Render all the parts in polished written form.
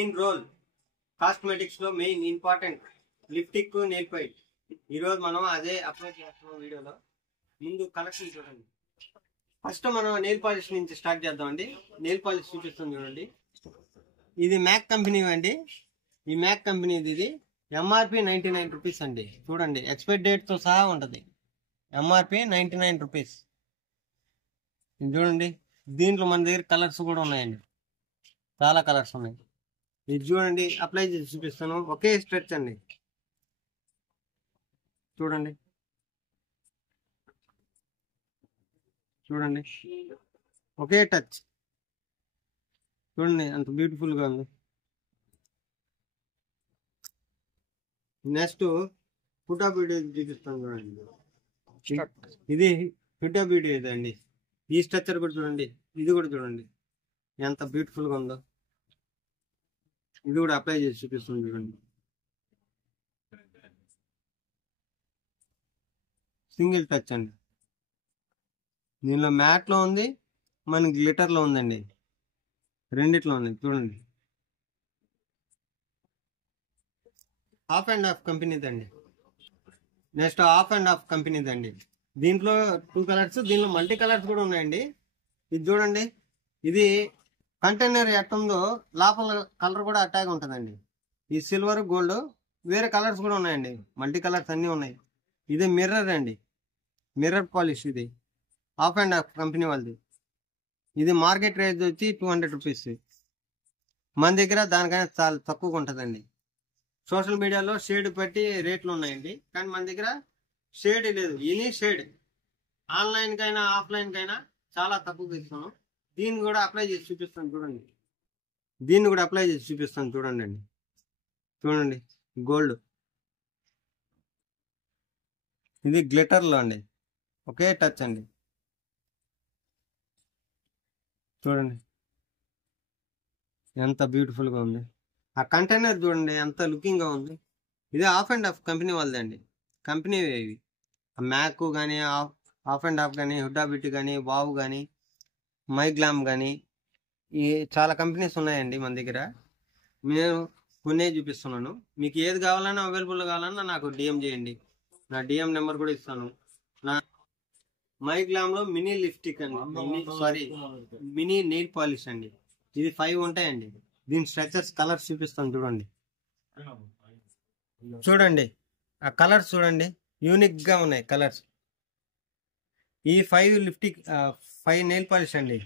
Main role cosmetics లో main important లిప్టిక్ nail polish. ఈ రోజు మనం అదే అప్లోడ్ చేస్తున్నాం వీడియోలో. ముందు కలెక్షన్ చూడండి. ఫస్ట్ మనం నెయిల్ పాలిష్ నుంచి స్టార్ట్ చేద్దామండి. నెయిల్ పాలిష్ చూపిస్తాం చూడండి. ఇది మ్యాక్ కంపెనీ అండి. ఈ మ్యాక్ కంపెనీది ఇది ఎంఆర్పి 99 రూపీస్ అండి. చూడండి ఎక్స్పైరీ డేట్ తో సహా ఉంటది. MRP 99 rupees. ఇది చూడండి. దీంట్లో మన దగ్గర కలర్స్ కూడా ఉన్నాయండి. చాలా కలర్స్ ఉన్నాయి. ఇది చూడండి, అప్లై చేసి చూపిస్తాను. ఒకే స్ట్రెచ్ అండి. చూడండి చూడండి ఒకే టచ్. చూడండి అంత బ్యూటిఫుల్ గా ఉంది. నెక్స్ట్ ఫుటా వీడియో చూపిస్తాను చూడండి. ఇది ఫుటా వీడియో ఇదండి. ఈ స్ట్రక్చర్ కూడా చూడండి. ఇది కూడా చూడండి ఎంత బ్యూటిఫుల్ గా ఉందో. ఇది కూడా అప్లై చేసి చూపిస్తుంది చూడండి. సింగిల్ టచ్ అండి. దీనిలో మ్యాట్ లో ఉంది, మన గ్లిటర్ లో ఉందండి. రెండిట్లో ఉంది చూడండి. హాఫ్ అండ్ హాఫ్ కంపెనీదండి. నెక్స్ట్ హాఫ్ అండ్ హాఫ్ కంపెనీదండి. దీంట్లో 2 కలర్స్, దీనిలో మల్టీ కలర్స్ కూడా ఉన్నాయండి. ఇది చూడండి. ఇది కంటైనర్ ఎట్టుందో లోపల కలర్ కూడా అట్టాగా ఉంటుందండి. ఈ సిల్వర్ గోల్డ్ వేరే కలర్స్ కూడా ఉన్నాయండి. మల్టీ కలర్స్ అన్నీ ఉన్నాయి. ఇది మిర్రర్ అండి. Mirror polish. ఇది హాఫ్ అండ్ హాఫ్ కంపెనీ వాళ్ళది. ఇది మార్కెట్ రేట్ వచ్చి 200 రూపీస్. మన దగ్గర దానికైనా చాలా తక్కువగా ఉంటుందండి. సోషల్ మీడియాలో షేడ్ బట్టి రేట్లు ఉన్నాయండి, కానీ మన దగ్గర షేడ్ లేదు. ఎనీ షేడ్ ఆన్లైన్ కైనా ఆఫ్లైన్ కైనా చాలా తక్కువగా ఇస్తాను. దీన్ని కూడా అప్లై చేసి చూపిస్తాను చూడండి. దీన్ని కూడా అప్లై చేసి చూపిస్తాను చూడండి అండి. చూడండి గోల్డ్. ఇది గ్లిటర్లో అండి. ఒకే టచ్ అండి. చూడండి ఎంత బ్యూటిఫుల్ గా ఉంది. ఆ కంటైనర్ చూడండి ఎంత లుకింగ్ గా ఉంది. ఇది హాఫ్ అండ్ హాఫ్ కంపెనీ వాళ్ళదండి. కంపెనీ ఇవి మ్యాక్ కానీ, హాఫ్ అండ్ హాఫ్ కానీ, హుడ్డా బిట్ కానీ, వావ్ కానీ, మైగ్లామ్ కానీ, ఈ చాలా కంపెనీస్ ఉన్నాయండి మన దగ్గర. నేను కొన్నే చూపిస్తున్నాను. మీకు ఏది కావాలన్నా అవైలబుల్ కావాలన్నా నాకు డిఎం చేయండి. నా డిఎం నెంబర్ కూడా ఇస్తాను. నా మైగ్లామ్ లో మినీ లిప్స్టిక్ అండి, సారీ మినీ నెయిల్ పాలిష్ అండి. ఇది 5 ఉంటాయండి. దీని స్ట్రక్చర్స్ కలర్స్ చూపిస్తాను చూడండి. చూడండి ఆ కలర్స్ చూడండి, యూనిక్ గా ఉన్నాయి కలర్స్. ఈ 5 లిప్స్టిక్ 5 నెయిల్ పాలిష్ అండి.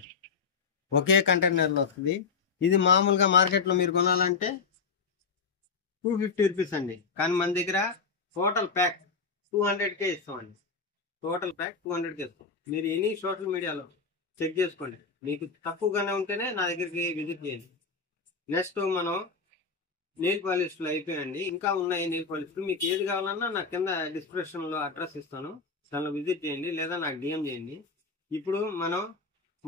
ఒకే కంటైనర్ లో వస్తుంది. ఇది మామూలుగా మార్కెట్ లో మీరు కొనాలంటే 250 రూపీస్ అండి. కానీ మన దగ్గర టోటల్ ప్యాక్ 200కే ఇస్తామండి. టోటల్ ప్యాక్ 200కే ఇస్తాం. మీరు ఎనీ సోషల్ మీడియాలో చెక్ చేసుకోండి. మీకు తక్కువగానే ఉంటేనే నా దగ్గరికి విజిట్ చేయండి. నెక్స్ట్ మనం నెయిల్ పాలిష్లు అయిపోయాయండి. ఇంకా ఉన్నాయి నెయిల్ పాలిష్లు. మీకు ఏది కావాలన్నా నా కింద డిస్క్రిప్షన్ లో అడ్రస్ ఇస్తాను. దానిలో విజిట్ చేయండి లేదా నాకు డిఎం చేయండి. ఇప్పుడు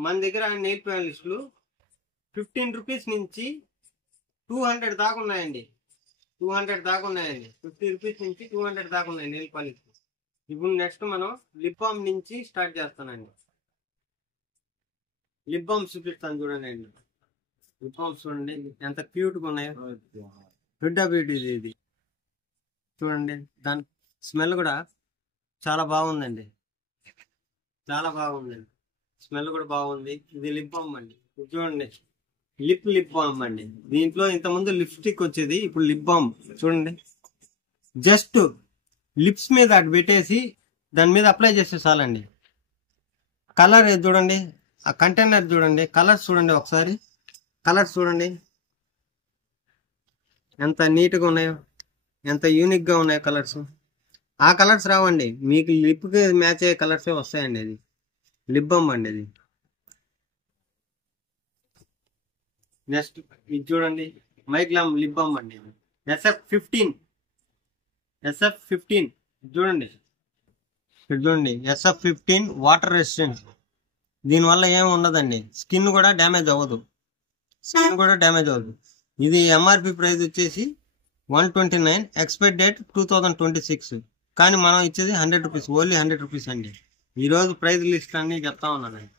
మన దగ్గర నెయిల్ పాలిష్లు 15 రూపీస్ నుంచి 200 దాకా ఉన్నాయండి. 200 దాకా ఉన్నాయండి. 50 రూపీస్ నుంచి 200 దాకా ఉన్నాయి నెయిల్ పాలిష్. ఇప్పుడు నెక్స్ట్ మనం లిప్ బామ్ నుంచి స్టార్ట్ చేస్తానండి. లిప్ బామ్ చూపిస్తాను చూడండి. లిప్ బామ్స్ చూడండి ఎంత క్యూట్ గా ఉన్నాయో. హుడ్డా బ్యూటీ ఇది చూడండి. దాని స్మెల్ కూడా చాలా బాగుందండి. చాలా బాగుందండి. స్మెల్ కూడా బాగుంది. ఇది లిప్ బామ్ అండి. చూడండి లిప్ బామ్ అండి. దీంట్లో ఇంతకుముందు లిప్స్టిక్ వచ్చేది, ఇప్పుడు లిప్ బామ్. చూడండి జస్ట్ లిప్స్ మీద అటు పెట్టేసి దాని మీద అప్లై చేస్తే చాలండి. కలర్ చూడండి, ఆ కంటైనర్ చూడండి, కలర్స్ చూడండి. ఒకసారి కలర్స్ చూడండి ఎంత నీట్గా ఉన్నాయో, ఎంత యూనిక్ గా ఉన్నాయో కలర్స్. ఆ కలర్స్ రావండి, మీకు లిప్ కి మ్యాచ్ అయ్యే కలర్సే వస్తాయండి. అది లిప్ బామ్ అండి. అది నెక్స్ట్ ఇది చూడండి మైగ్లామ్ లిప్ బామ్ అండి. SF15 చూడండి. SF15 water resistant. దీనివల్ల ఏమి ఉండదండి. స్కిన్ కూడా డ్యామేజ్ అవ్వదు. ఇది ఎంఆర్పి ప్రైస్ వచ్చేసి 129, ఎక్స్పైరీ డేట్ 2026. కానీ మనం ఇచ్చేది 100 రూపీస్, ఓన్లీ 100 రూపీస్ అండి. ఈ రోజు ప్రైస్ లిస్ట్ అన్ని చెప్తా ఉన్నానండి.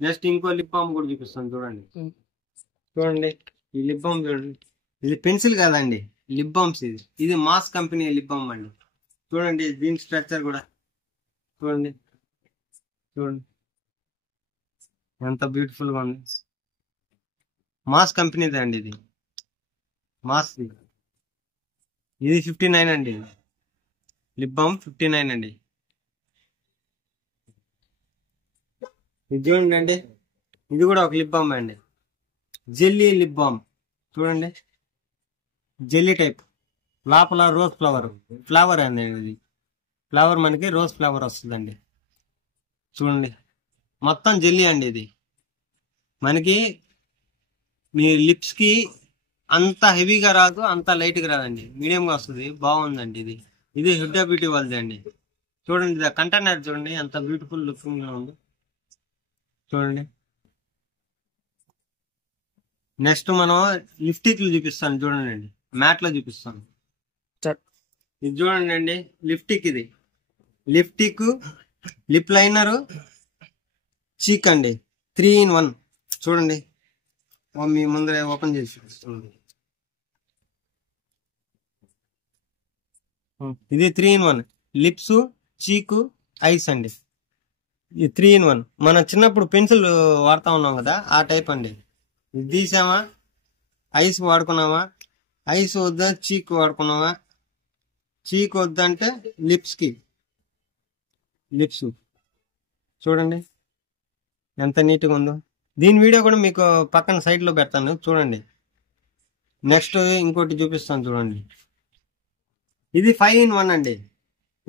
నెక్స్ట్ ఇంకో లిప్ బామ్ కూడా చూపిస్తాను చూడండి. ఈ లిప్ బామ్ చూడండి ఇది పెన్సిల్ కాదండి, లిప్ బామ్స్. ఇది మాస్ కంపెనీ లిప్ బామ్ అండి. చూడండి దీని స్ట్రక్చర్ కూడా చూడండి. చూడండి ఎంత బ్యూటిఫుల్ గా ఉంది. మాస్ కంపెనీది అండి ఇది. మాస్ ఇది 59 అండి. లిప్ బామ్ 59 అండి. ఇది చూడండి అండి, ఇది కూడా ఒక లిప్ బామ్ అండి. జెల్లీ లిప్ బామ్ చూడండి. జెల్లీ టైప్, లోపల రోజ్ ఫ్లవర్ అండి. ఇది ఫ్లవర్ మనకి రోజ్ ఫ్లవర్ వస్తుందండి. చూడండి మొత్తం జెల్లీ అండి. ఇది మనకి మీ లిప్స్ కి అంత హెవీగా రాదు, అంత లైట్ గా రాదండి, మీడియం గా వస్తుంది. బాగుందండి ఇది. ఇది హుడ్డా బ్యూటీ వాళ్ళది అండి. చూడండి కంటైనర్ చూడండి ఎంత బ్యూటిఫుల్ లుకింగ్ గా ఉంది. చూడండి నెక్స్ట్ మనం లిప్స్టిక్లు చూపిస్తాను చూడండి. మ్యాట్ లో చూపిస్తాను. ఇది చూడండి అండి, లిప్స్టిక్. ఇది లిప్స్టిక్, లిప్ లైనర్, చీక్ అండి. 3 in 1. చూడండి మీ ముందర ఓపెన్ చేసి చూపిస్తుంది. ఇది 3 in 1 లిప్స్, చీకు, ఐస్ అండి. ఇది 3 in 1. మనం చిన్నప్పుడు పెన్సిల్ వాడుతా ఉన్నాం కదా, ఆ టైప్ అండి. ఇది తీసామా, ఐస్ వాడుకున్నామా, ఐస్ వద్దా చీక్ వాడుకున్నామా, చీక్ వద్దంటే లిప్స్ చూడండి ఎంత నీట్గా ఉందో. దీని వీడియో కూడా మీకు పక్కన సైడ్ లో పెడతాను చూడండి. నెక్స్ట్ ఇంకోటి చూపిస్తాను చూడండి. ఇది 5 in 1 అండి.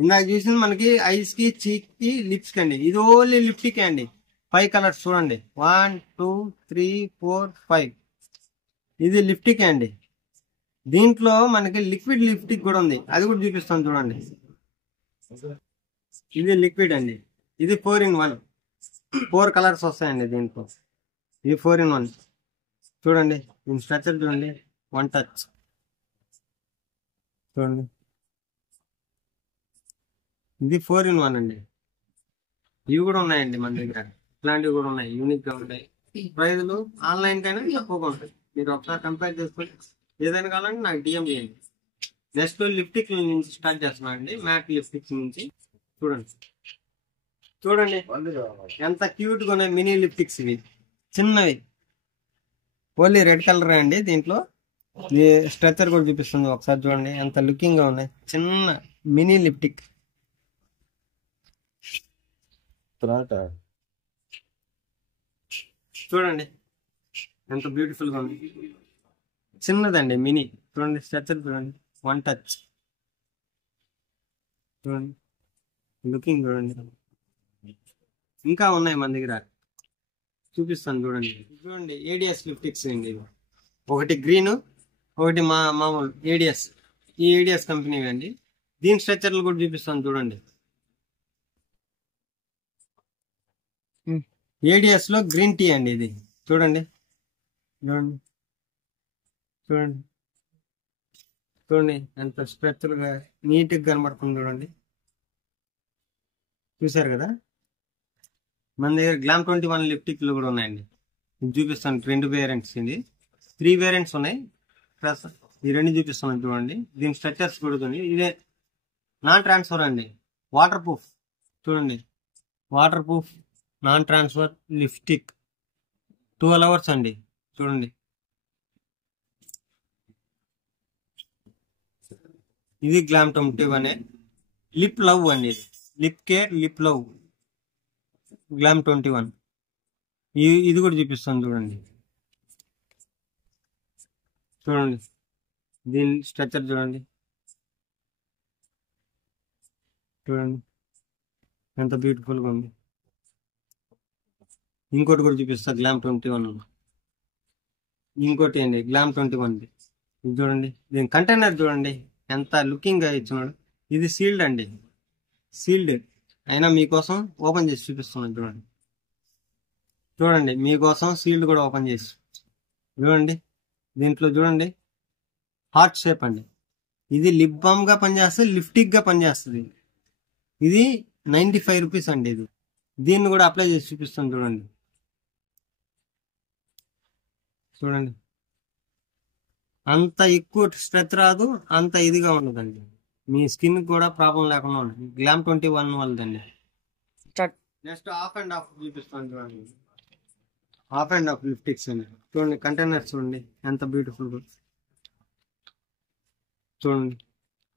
ఇందాక చూసింది మనకి ఐస్ కి, చీక్ కి, లిప్స్ కి అండి. ఇది ఓన్లీ లిప్స్టిక్ అండి. 5 కలర్స్ చూడండి. 1 2 3 4 5. ఇది లిప్స్టిక్ అండి. దీంట్లో మనకి లిక్విడ్ లిప్స్టిక్ కూడా ఉంది, అది కూడా చూపిస్తాను చూడండి. ఇది లిక్విడ్ అండి. ఇది 4 in 1. 4 కలర్స్ వస్తాయండి దీంట్లో. ఇది 4 in 1. చూడండి దీని స్ట్రక్చర్ చూడండి. 1 touch చూడండి. ఇది 4 in 1 అండి. ఇవి కూడా ఉన్నాయండి మన దగ్గర. ఇట్లాంటివి కూడా ఉన్నాయి, యూనిక్ గా ఉంటాయి. ప్రైజులు ఆన్లైన్ కైనా తక్కువగా ఉంటాయి. మీరు ఒకసారి కంపేర్ చేసుకొని ఏదైనా కావాలంటే నాకు డిఎం చేయండి. నెక్స్ట్ లిప్స్టిక్ నుంచి స్టార్ట్ చేస్తున్నాను అండి. మ్యాట్ లిప్స్టిక్ నుంచి చూడండి ఎంత క్యూట్ గా ఉన్నాయి. మినీ లిప్స్టిక్స్ ఇవి చిన్నవి, ఓన్లీ రెడ్ కలర్ అండి. దీంట్లో స్ట్రక్చర్ కూడా చూపిస్తుంది, ఒకసారి చూడండి ఎంత లుకింగ్ గా ఉన్నాయి. చిన్న మినీ లిప్స్టిక్ చూడండి ఎంత బ్యూటిఫుల్ గా ఉంది. చిన్నదండి మినీ. చూడండి స్ట్రక్చర్ చూడండి. 1 touch చూడండి. లుకింగ్ చూడండి. ఇంకా ఉన్నాయి మన దగ్గర, చూపిస్తాను చూడండి. చూడండి ఏడిఎస్ లిప్స్టిక్స్ అండి. ఒకటి గ్రీన్, ఒకటి మామూలు ఏడిఎస్. ఈ ఏడిఎస్ కంపెనీ అండి. దీని స్ట్రక్చర్లు కూడా చూపిస్తాను చూడండి. ఏడిఎస్ లో గ్రీన్ టీ అండి. ఇది చూడండి. చూడండి చూడండి చూడండి ఎంత స్ట్రక్చర్ గా నీట్ గా కనబడుతుంది చూడండి. చూసారు కదా. మన దగ్గర గ్లామ్ 21 లిప్స్టిక్లు కూడా ఉన్నాయండి. చూపిస్తాను 2 వేరియంట్స్ అండి. 3 వేరియంట్స్ ఉన్నాయి. ప్లస్ ఈ 2 చూపిస్తున్నాను చూడండి. దీని స్ట్రక్చర్స్ కూడా ఉంది. ఇదే నాన్ ట్రాన్స్ఫర్ అండి, వాటర్ ప్రూఫ్. చూడండి water proof non transfer lipstick 12 hours అండి. చూడండి ఇది గ్లామ్ 21 లిప్ లవ్ అండి. Lip care, lip love, glam 21. ఇది కూడా చూపిస్తాను చూడండి. చూడండి దీని స్ట్రక్చర్ చూడండి. చూడండి ఎంత బ్యూటిఫుల్ గా ఉంది. ఇంకోటి కూడా చూపిస్తా గ్లామ్ 21. ఇంకోటి అండి గ్లామ్ 21. ఇది చూడండి. దీని కంటైనర్ చూడండి ఎంత లుకింగ్ గా ఇచ్చినాడు. ఇది సీల్డ్ అండి, సీల్డ్ అయినా మీకోసం ఓపెన్ చేసి చూపిస్తున్నాను చూడండి. చూడండి మీకోసం సీల్డ్ కూడా ఓపెన్ చేసి చూడండి. దీంట్లో చూడండి హార్ట్ షేప్ అండి. ఇది లిప్ బామ్ గా పనిచేస్తుంది, లిప్స్టిక్ గా పనిచేస్తుంది. ఇది 95 రూపీస్ అండి. ఇది దీన్ని కూడా అప్లై చేసి చూపిస్తాను చూడండి. చూడండి అంత ఎక్కువ స్ట్రెచ్ రాదు, అంత ఇదిగా ఉండదండి. మీ స్కిన్ కూడా ప్రాబ్లం లేకుండా ఉంటుంది. గ్లామ్ 21 వాళ్ళదండి. నెక్స్ట్ హాఫ్ అండ్ హాఫ్ చూపిస్తాను చూడండి. హాఫ్ అండ్ హాఫ్ లిప్స్టిక్స్ అండి. చూడండి కంటైనర్స్ చూడండి ఎంత బ్యూటిఫుల్ చూడండి.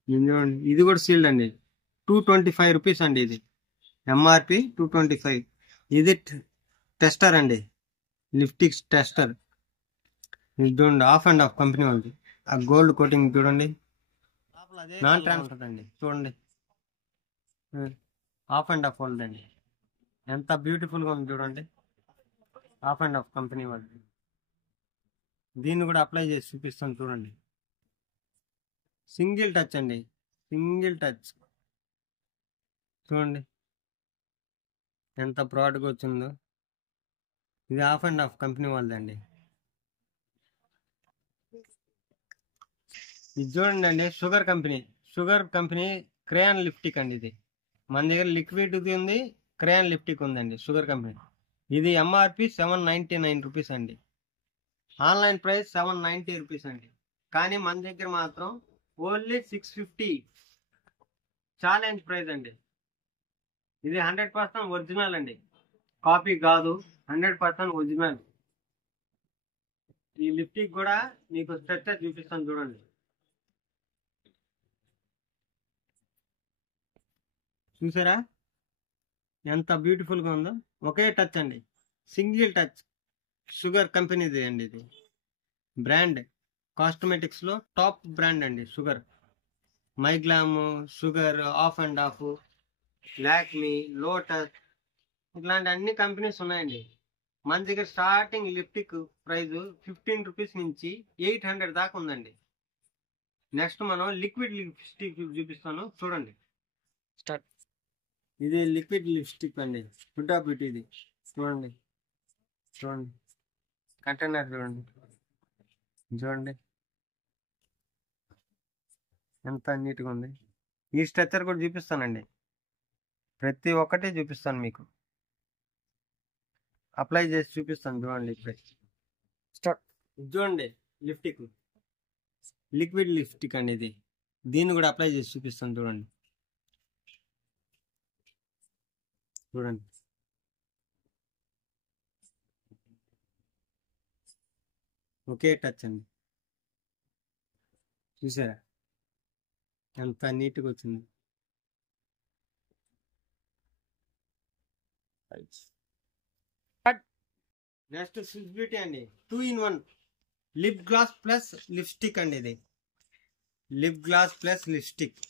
చూడండి ఇది కూడా సీల్డ్ అండి. 225 రూపీస్ అండి. ఇది ఎంఆర్పి 225. ఇది టెస్టర్ అండి, లిప్స్టిక్స్ టెస్టర్. ఇది చూడండి హాఫ్ అండ్ హాఫ్ కంపెనీ వాళ్ళది. ఆ గోల్డ్ కోటింగ్ చూడండి, నాన్ ట్రాన్స్పరెంట్ అండి. చూడండి హాఫ్ అండ్ హాఫ్ వాళ్ళది అండి. ఎంత బ్యూటిఫుల్ గా ఉంది చూడండి, హాఫ్ అండ్ హాఫ్ కంపెనీ వాళ్ళది. దీన్ని కూడా అప్లై చేసి చూపిస్తాను చూడండి. సింగిల్ టచ్ అండి, సింగిల్ టచ్. చూడండి ఎంత బ్రాడ్గా వచ్చిందో. ఇది హాఫ్ అండ్ హాఫ్ కంపెనీ వాళ్ళదండి. ఇది చూడండి అండి, షుగర్ కంపెనీ క్రేయాన్ లిప్టిక్ అండి. ఇది మన దగ్గర లిక్విడ్ ఉంది, క్రేయాన్ లిప్టిక్ ఉందండి షుగర్ కంపెనీ. ఇది ఎంఆర్పి 799 రూపీస్ అండి. ఆన్లైన్ ప్రైస్ 790 రూపీస్ అండి. కానీ మన దగ్గర మాత్రం ఓన్లీ 650 ఛాలెంజ్ ప్రైస్ అండి. ఇది 100% ఒరిజినల్ అండి, కాపీ కాదు, 100% ఒరిజినల్. ఈ లిప్టిక్ కూడా మీకు స్ట్రక్చర్ చూపిస్తాను చూడండి. చూసారా ఎంత బ్యూటిఫుల్ గా ఉందో. ఒకే టచ్ అండి, సింగిల్ టచ్. షుగర్ కంపెనీది అండి. ఇది బ్రాండ్ కాస్మెటిక్స్ లో టాప్ బ్రాండ్ అండి. Sugar, MyGlamm, sugar, of and of, Lakme, lotus, ఇట్లాంటి అన్ని కంపెనీస్ ఉన్నాయండి. మన దగ్గర స్టార్టింగ్ లిప్టిక్ ప్రైస్ 15 రూపీస్ నుంచి 800 దాకా ఉందండి. నెక్స్ట్ మనం లిక్విడ్ లిప్స్టిక్ చూపిస్తాను చూడండి. స్టార్ట్. ఇది లిక్విడ్ లిప్స్టిక్ అండి, హుడా బ్యూటీ. ఇది చూడండి, చూడండి కంటైనర్ చూడండి, చూడండి ఎంత నీట్గా ఉంది. ఈ స్ట్రక్చర్ కూడా చూపిస్తానండి, ప్రతి ఒక్కటి చూపిస్తాను మీకు. అప్లై చేసి చూపిస్తాను చూడండి. ఇప్పుడే స్టార్ట్. చూడండి లిప్స్టిక్, లిక్విడ్ లిప్స్టిక్ అండి. ఇది దీన్ని కూడా అప్లై చేసి చూపిస్తాను చూడండి. చూడండి ఒకే టచ్ అండి. చూసారా ఎంత నీట్గా వచ్చింది. నెక్స్ట్ స్విస్ బ్యూటీ అండి, 2-in-1 lip gloss plus lipstick అండి. ఇది లిప్ గ్లాస్ ప్లస్ లిప్స్టిక్.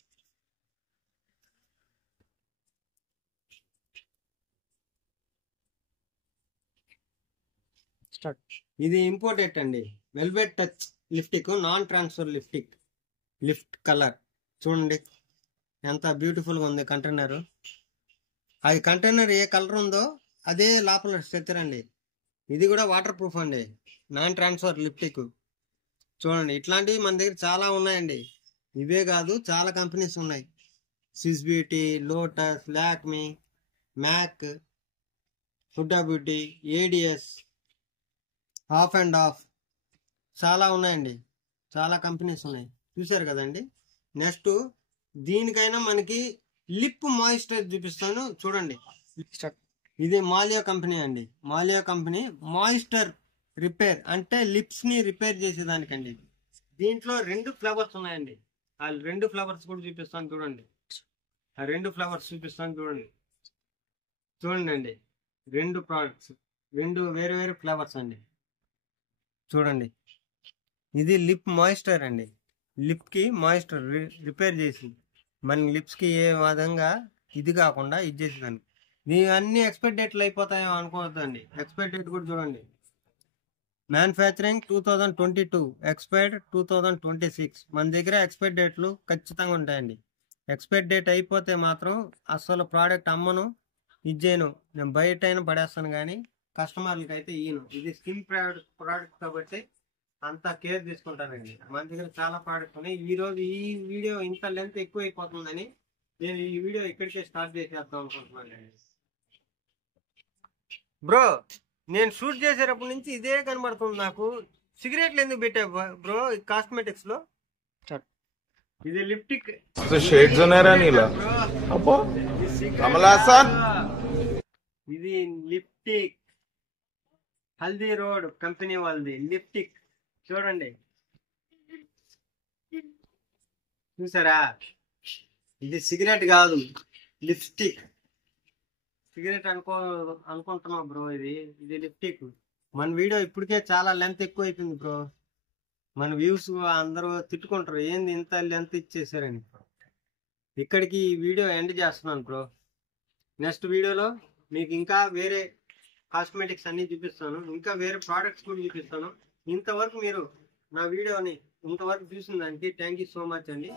ఇది ఇంపోర్టెడ్ అండి, velvet touch lipstick, non transfer lipstick, lift colour. చూడండి ఎంత బ్యూటిఫుల్ గా ఉంది కంటైనర్. అది కంటైనర్ ఏ కలర్ ఉందో అదే లోపల స్ట్రక్చర్ అండి. ఇది కూడా వాటర్ ప్రూఫ్ అండి, నాన్ ట్రాన్స్ఫర్ లిప్స్టిక్. చూడండి ఇట్లాంటివి మన దగ్గర చాలా ఉన్నాయండి. ఇవే కాదు చాలా కంపెనీస్ ఉన్నాయి. Swiss beauty, Lotus, Lakme, Mac, Huda beauty, ADS, half and half, చాలా ఉన్నాయండి, చాలా కంపెనీస్ ఉన్నాయి. చూసారు కదండి. నెక్స్ట్ దీనికైనా మనకి లిప్ మాయిశ్చరైజ్ చూపిస్తాను చూడండి. ఇది మాలియా కంపెనీ అండి. మాలియా కంపెనీ మాయిశ్చర్ రిపేర్ అంటే లిప్స్ ని రిపేర్ చేసేదానికండి. దీంట్లో 2 ఫ్లేవర్స్ ఉన్నాయండి. ఆ 2 ఫ్లేవర్స్ కూడా చూపిస్తాను చూడండి. ఆ 2 ఫ్లేవర్స్ చూపిస్తాను చూడండి. చూడండి అండి, 2 ప్రోడక్ట్స్, 2 వేరు వేరు ఫ్లేవర్స్ అండి. చూడండి ఇది లిప్ మాయిశ్చర్ అండి. లిప్ కి మాయిశ్చర్ రిపేర్ చేసి మన లిప్స్ కి ఏ విధంగా ఇది కాకుండా ఇది చేసేదాన్ని. దీని అన్ని ఎక్స్పైర్ డేట్లు అయిపోతాయో అనుకోవద్దండి. ఎక్స్పైర్ డేట్ కూడా చూడండి. Manufacturing 2022, expired 2026. మన దగ్గర ఎక్స్పైర్ డేట్లు ఖచ్చితంగా ఉంటాయండి. ఎక్స్పైర్ డేట్ అయిపోతే మాత్రం అసలు ప్రోడక్ట్ అమ్మను, ఇది చేయను. నేను బయట అయినా పడేస్తాను కానీ కస్టమర్లకి అయితే ఇయ్యను. ఇది స్కిన్ ప్రోడక్ట్ కాబట్టి అంత కేర్ తీసుకుంటానండి. మన దగ్గర చాలా ప్రోడక్ట్ ఉన్నాయి. ఈరోజు ఈ వీడియో ఇంత లెంత్ ఎక్కువ అయిపోతుందని నేను ఈ వీడియో ఇక్కడికే స్టార్ట్ చేసేద్దాం అనుకుంటున్నాను. బ్రో నేను షూట్ చేసేటప్పటి నుంచి ఇదే కనబడుతుంది నాకు. సిగరెట్లు ఎందుకు పెట్టా బ్రో కాస్మెటిక్స్ లో? ఇది లిప్టిక్ షేడ్స్ ఉన్నారా నీలా? అబ్బో కమలాసన్. ఇది లిప్టిక్, హల్దీ రోడ్ కంపెనీ వాళ్ళది లిప్టిక్. చూడండి, చూసారా? ఇది సిగరెట్ కాదు, లిప్స్టిక్. సిగరెట్ అనుకుంటున్నావు బ్రో, ఇది లిప్టిక్. మన వీడియో ఇప్పటికే చాలా లెంత్ ఎక్కువ అయిపోయింది బ్రో. మన వ్యూస్ అందరూ తిట్టుకుంటారు, ఏంది ఇంత లెంత్ ఇచ్చేసారని. ఇక్కడికి ఈ వీడియో ఎండ్ చేస్తున్నాను బ్రో. నెక్స్ట్ వీడియోలో మీకు ఇంకా వేరే కాస్మెటిక్స్ అన్ని చూపిస్తాను, ఇంకా వేరే ప్రోడక్ట్స్ కూడా చూపిస్తాను. ఇంతవరకు మీరు నా వీడియోని ఇంతవరకు చూసిన దానికి థ్యాంక్ యూ సో మచ్ అండి.